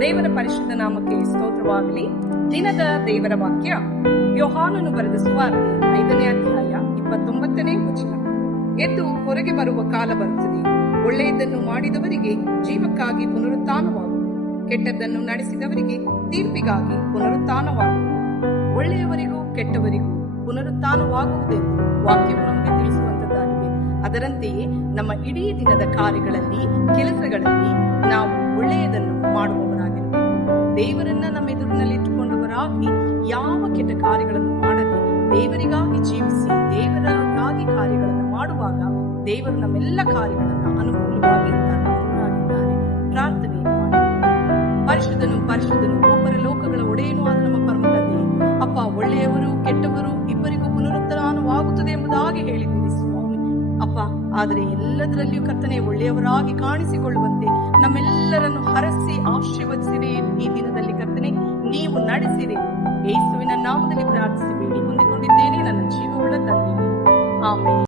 ದೇವರ ಪರಿಶುದ್ಧ ನಾಮಕ್ಕೆ ಸ್ತೋತ್ರವಾಗಲಿ. ದಿನದ ದೇವರ ವಾಕ್ಯ, ಯೋಹಾನನು ಬರೆದ ಸುವಾರ್ತೆ, ಐದನೇ ಅಧ್ಯಾಯ, ಇಪ್ಪತ್ತೊಂಬತ್ತನೇ ವಚನ. ಎದ್ದು ಹೊರಗೆ ಬರುವ ಕಾಲ ಬರುತ್ತದೆ. ಒಳ್ಳೆಯದನ್ನು ಮಾಡಿದವರಿಗೆ ಜೀವಕ್ಕಾಗಿ ಪುನರುತ್ಥಾನವಾಗುವುದು ಕೆಟ್ಟದ್ದನ್ನು ನಡೆಸಿದವರಿಗೆ ತೀರ್ಪಿಗಾಗಿ ಪುನರುತ್ಥಾನವಾಗುವುದು ಒಳ್ಳೆಯವರಿಗೂ ಕೆಟ್ಟವರಿಗೂ ಪುನರುತ್ಥಾನವಾಗುವುದೆಂದು ವಾಕ್ಯವು ನಮಗೆ ತಿಳಿಸುವಂತದ್ದಾಗಿದೆ. ಅದರಂತೆಯೇ ನಮ್ಮ ಇಡೀ ದಿನದ ಕಾರ್ಯಗಳಲ್ಲಿ, ಕೆಲಸಗಳಲ್ಲಿ ನಾವು ಒಳ್ಳೆಯದನ್ನು ಮಾಡುವವರಾಗಿರಬೇಕು. ದೇವರನ್ನ ನಮ್ಮ ಎದುರಿನಲ್ಲಿ ಇಟ್ಟುಕೊಂಡವರಾಗಿ ಯಾವ ಕೆಟ್ಟ ಕಾರ್ಯಗಳನ್ನು ಮಾಡದೆ ದೇವರಿಗಾಗಿ ಜೀವಿಸಿ ದೇವರಿಗಾಗಿ ಕಾರ್ಯಗಳನ್ನು ಮಾಡುವಾಗ ದೇವರು ನಮ್ಮೆಲ್ಲ ಕಾರ್ಯಗಳನ್ನು ಅನುಕೂಲವಾಗಿ ತರುವವರಾಗಿದ್ದಾರೆ. ಪ್ರಾರ್ಥನೆ ಪರಿಶುದ್ಧನು ಪರಿಶುದ್ಧನು, ಒಬ್ಬರ ಲೋಕಗಳ ಒಡೆಯನು ಆದ ನಮ್ಮ ಪರಮ ಅಪ್ಪ, ಒಳ್ಳೆಯವರು, ಕೆಟ್ಟವರು ಇಬ್ಬರಿಗೂ ಪುನರುತ್ಥಾನವಾಗುತ್ತದೆ ಎಂಬುದಾಗಿ ಹೇಳಿದ್ದೀರಿ ಸ್ವಾಮಿ. ಅಪ್ಪ, ಆದರೆ ಎಲ್ಲದರಲ್ಲಿಯೂ ಕರ್ತನೆ ಒಳ್ಳೆಯವರಾಗಿ ಕಾಣಿಸಿಕೊಳ್ಳುವಂತೆ ನಮ್ಮೆಲ್ಲರನ್ನು ಹರಸಿ ಆಶೀರ್ವದಿಸಿರಿ. ಈ ದಿನದಲ್ಲಿ ಕರ್ತನೆ, ನೀವು ನಡೆಸಿರಿ. ಯೇಸುವಿನ ನಾಮದಲ್ಲಿ ಪ್ರಾರ್ಥಿಸಿ ಬೇಡಿ ಹೊಂದಿಕೊಂಡಿದ್ದೇನೆ ನನ್ನ ಜೀವವುಳ್ಳ ತಂದೆ ಆಮೇಲೆ